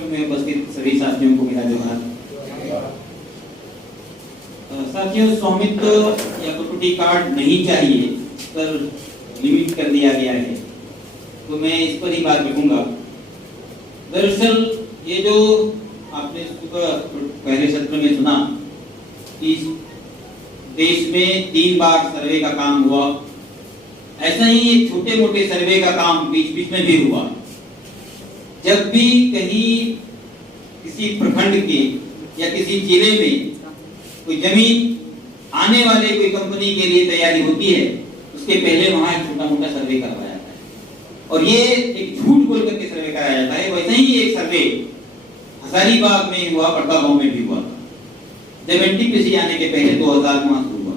मंच में उपस्थित सभी साथियों को मेरा जोहार। साथियों, स्वामित्व या प्रॉपर्टी कार्ड नहीं चाहिए पर लिमिट कर दिया गया है, तो मैं इस पर ही बात रखूंगा। दरअसल ये जो आपने पहले सत्र में सुना कि देश में 3 बार सर्वे का काम हुआ, ऐसा ही ये छोटे मोटे सर्वे का काम बीच बीच में भी हुआ। जब भी कहीं किसी प्रखंड के या किसी जिले में कोई जमीन आने वाले कोई कंपनी के लिए तैयारी होती है, उसके पहले वहां एक छोटा मोटा सर्वे करवाया जाता है और ये एक झूठ बोल करके सर्वे कराया जाता है। वैसे ही एक सर्वे हजारीबाग में हुआ, बड़का गांव में भी हुआ था, जब एनटीपीसी आने के पहले 2000 में शुरू हुआ,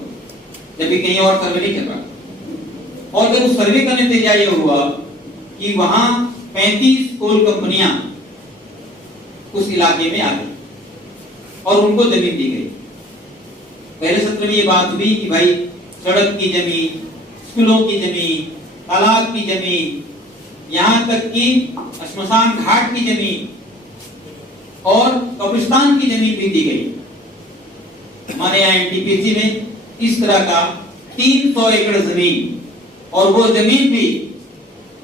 जबकि कहीं और सर्वे नहीं चल रहा। और जब उस सर्वे का नतीजा ये हुआ कि वहां 35 कोल कंपनियां उस इलाके में आ गई और उनको जमीन दी गई। पहले सत्र में ये बात हुई कि भाई सड़क की जमीन, स्कूलों की जमीन, तालाब की जमीन, यहाँ तक कि श्मशान घाट की जमीन और कब्रिस्तान की जमीन भी दी गई। हमारे यहाँ एनटीपीसी में इस तरह का 300 एकड़ जमीन, और वो जमीन भी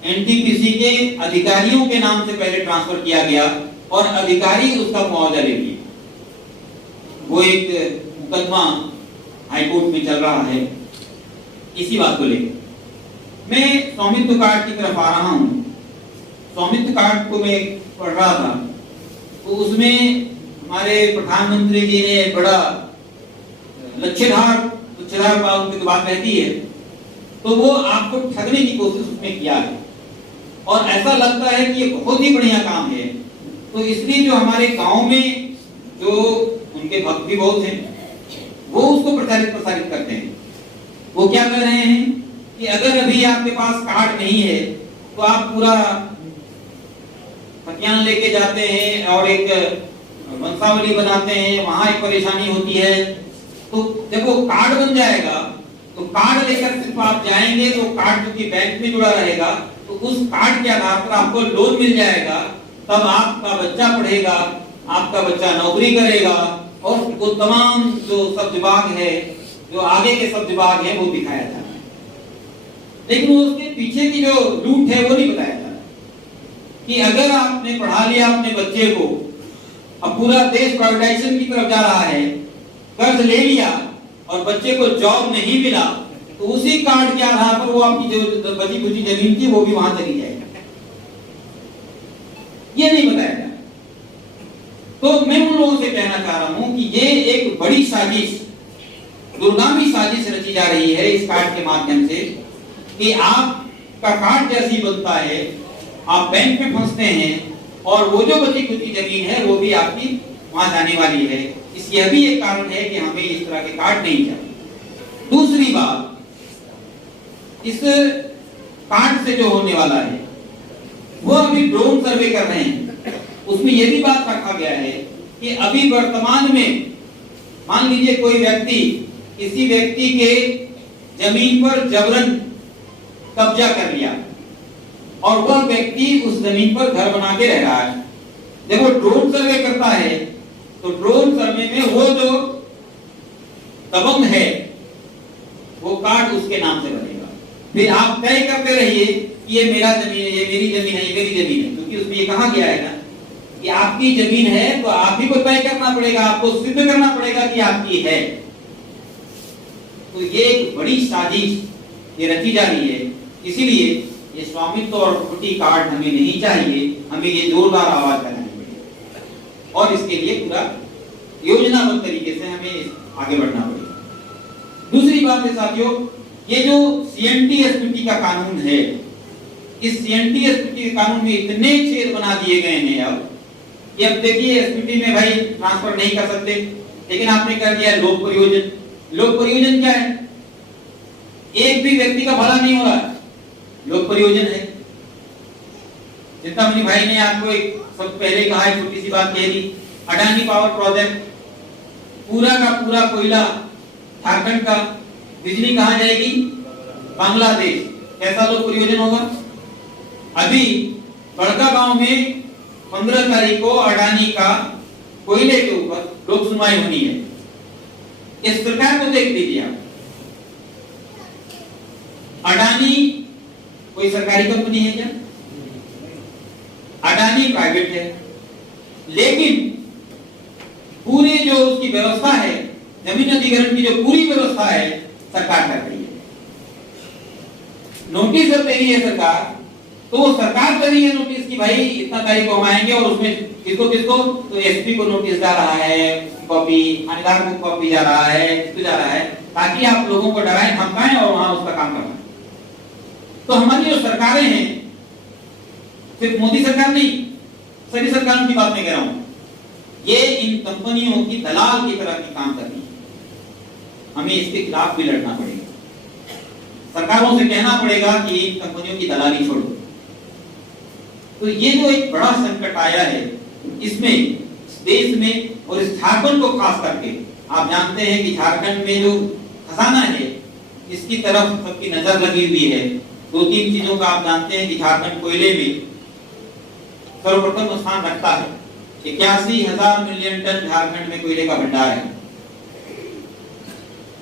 एनटीपीसी के अधिकारियों के नाम से पहले ट्रांसफर किया गया और अधिकारी उसका मुआवजा ले लिए। वो एक मुकदमा हाईकोर्ट में चल रहा है इसी बात को लेकर। मैं स्वामित्व कार्ड की तरफ आ रहा हूँ। स्वामित्व कार्ड को मैं पढ़ रहा था, तो उसमें हमारे प्रधानमंत्री जी ने बड़ा लच्छेदार बात रहती है, तो वो आपको ठगने की कोशिश उसमें किया है और ऐसा लगता है कि ये बहुत ही बढ़िया काम है। तो इसलिए जो हमारे गांव में जो उनके भक्त भी बहुत हैं, वो उसको प्रसारित करते हैं। वो क्या कर रहे हैं कि अगर अभी आपके पास कार्ड नहीं है तो आप पूरा खतियान लेके जाते हैं और एक वंशावली बनाते हैं, वहां एक परेशानी होती है। तो जब वो कार्ड बन जाएगा तो कार्ड लेकर सिर्फ आप जाएंगे तो कार्ड जो कि बैंक में जुड़ा रहेगा, तो उस कार्ड के आधार पर आपको लोन मिल जाएगा। तब आपका बच्चा पढ़ेगा, आपका बच्चा नौकरी करेगा और वो तमाम जो सब विभाग है, जो आगे के सब विभाग है, वो दिखाया जाता है। लेकिन उसके पीछे की जो लूट है वो नहीं बताया जाता कि अगर आपने पढ़ा लिया अपने बच्चे को, अब पूरा देश प्राइवेटाइजेशन की तरफ जा रहा है, कर्ज ले लिया और बच्चे को जॉब नहीं मिला, तो उसी कार्ड के आधार पर वो आपकी जो बची खुची जमीन थी वो भी वहां चली जाएगी। ये नहीं बताया जाता। तो मैं उन लोगों से कहना चाह रहा हूं कि ये एक बड़ी साजिश, दूरगामी साजिश रची जा रही है इस कार्ड के माध्यम से कि आपका कार्ड जैसे ही बनता है, आप बैंक में फंसते हैं और वो जो बची खुची जमीन है वो भी आपकी वहां जाने वाली है। यह भी एक कारण है कि हमें इस तरह के कार्ड नहीं चाहिए। दूसरी बात, इस कार्ड से जो होने वाला है वो अभी ड्रोन सर्वे कर रहे हैं। उसमें यह भी बात रखा गया है कि अभी वर्तमान में मान लीजिए कोई व्यक्ति किसी व्यक्ति के जमीन पर जबरन कब्जा कर लिया और वह व्यक्ति उस जमीन पर घर बना के रह रहा है। जब वो ड्रोन सर्वे करता है तो ड्रोन सर्वे में वो जो दबंग है वो कार्ड उसके नाम से बनेगा। फिर आप तय करते रहिए कि ये मेरा जमीन है, ये मेरी जमीन है, ये मेरी जमीन है, क्योंकि उसमें ये कहा गया है ना कि आपकी जमीन है तो आप ही को तय करना पड़ेगा, आपको सिद्ध करना पड़ेगा कि आपकी है। तो ये एक बड़ी साजिश ये रची जा रही है। इसीलिए ये स्वामित्व और प्रॉपर्टी कार्ड हमें नहीं चाहिए, हमें ये जोरदार आवाज लगानी पड़ेगी और इसके लिए पूरा योजनाबद्ध तरीके से हमें आगे बढ़ना पड़ेगा। दूसरी बात है साथियों, ये जो CNT-SPT का कानून है, इस CNT-SPT के कानून में इतने छेद बना दिए गए हैं अब कि अब देखिए SPT में भाई ट्रांसफर नहीं कर सकते, लेकिन आपने कर दिया लोक परियोजन। लोक परियोजन क्या है? एक भी व्यक्ति का भला नहीं हो रहा, लोक परियोजन है। चिंतामणि भाई ने आपको एक सब पहले कहा है, छोटी सी बात कह दी, अडानी पावर प्रोजेक्ट, पूरा का पूरा कोयला झारखंड का, बिजली कहां जाएगी? बांग्लादेश। कैसा लोक परियोजन होगा? अभी बड़का गांव में 15 तारीख को अडानी का कोयले के ऊपर लोक सुनवाई होनी है। इस सरकार को देख दीजिए आप, अडानी कोई सरकारी कंपनी है क्या? अडानी प्राइवेट है, लेकिन पूरी जो उसकी व्यवस्था है, जमीन अधिग्रहण की जो पूरी व्यवस्था है, सरकार कर रही है। नोटिस जब दे रही है सरकार, तो वो सरकार दे रही है नोटिस कि भाई इतना तारीख को हम आएंगे, और उसमें किसको किसको, तो एसपी को नोटिस जा रहा है, कॉपी थानेदार को कॉपी जा रहा है, किसको जा रहा है, ताकि आप लोगों को डराएं, धमकाएं और वहां उसका काम करवाएं। तो हमारी जो सरकारें हैं, सिर्फ मोदी सरकार नहीं, सभी सरकारों की बात मैं कह रहा हूं, ये इन कंपनियों की दलाल की तरह की काम कर रही है। हमें इसके खिलाफ भी लड़ना पड़ेगा, सरकारों से कहना पड़ेगा कि इन कंपनियों की दलाली छोड़ो। तो ये जो एक बड़ा संकट आया है, इसमें देश में और इस झारखंड को खास करके, आप जानते हैं कि झारखंड में जो खजाना है, इसकी तरफ सबकी नजर लगी हुई है। 2-3 चीजों का आप जानते हैं कि झारखंड कोयले में सर्वप्रथम स्थान रखता है। 81,000 मिलियन टन झारखंड में कोयले का भंडार है।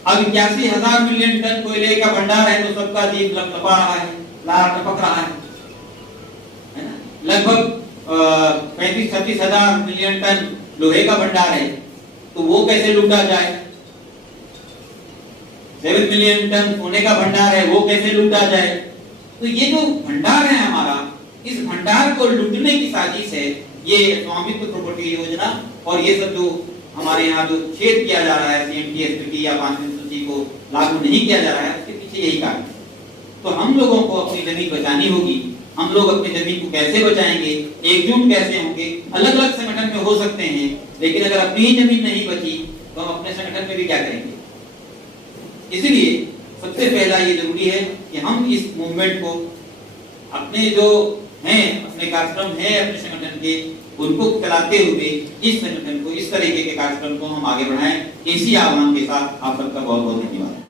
अब 81,000 मिलियन टन कोयले का भंडार है, तो सबका जीव लपलपा रहा है, लार टपक रहा है ना? लगभग 35-36 हजार मिलियन टन लोहे का भंडार है, तो वो कैसे लूटा जाए? 7 मिलियन टन सोने का भंडार है, वो कैसे लूटा जाए? तो ये जो भंडार है हमारा, इस भंडार को लूटने की साजिश है ये स्वामित्व प्रॉपर्टी योजना, और ये सब जो हमारे यहाँ जो छेद किया जा रहा है, CMTS की या 5वीं सूची को लागू नहीं किया जा रहा है, उसके पीछे यही कारण है। तो हम लोगों को अपनी जमीन बचानी होगी। हम लोग अपनी जमीन को कैसे बचाएंगे, एकजुट कैसे होंगे? अलग अलग संगठन में हो सकते हैं, लेकिन अगर अपनी ही जमीन नहीं बची तो हम अपने संगठन में भी क्या करेंगे? इसलिए सबसे पहला ये जरूरी है कि हम इस मूवमेंट को अपने जो हैं, अपने कार्यक्रम हैं अपने संगठन के, उनको चलाते हुए इस संगठन को, इस तरीके के कार्यक्रम को हम आगे बढ़ाएं। इसी आह्वान के साथ आप सबका बहुत बहुत धन्यवाद।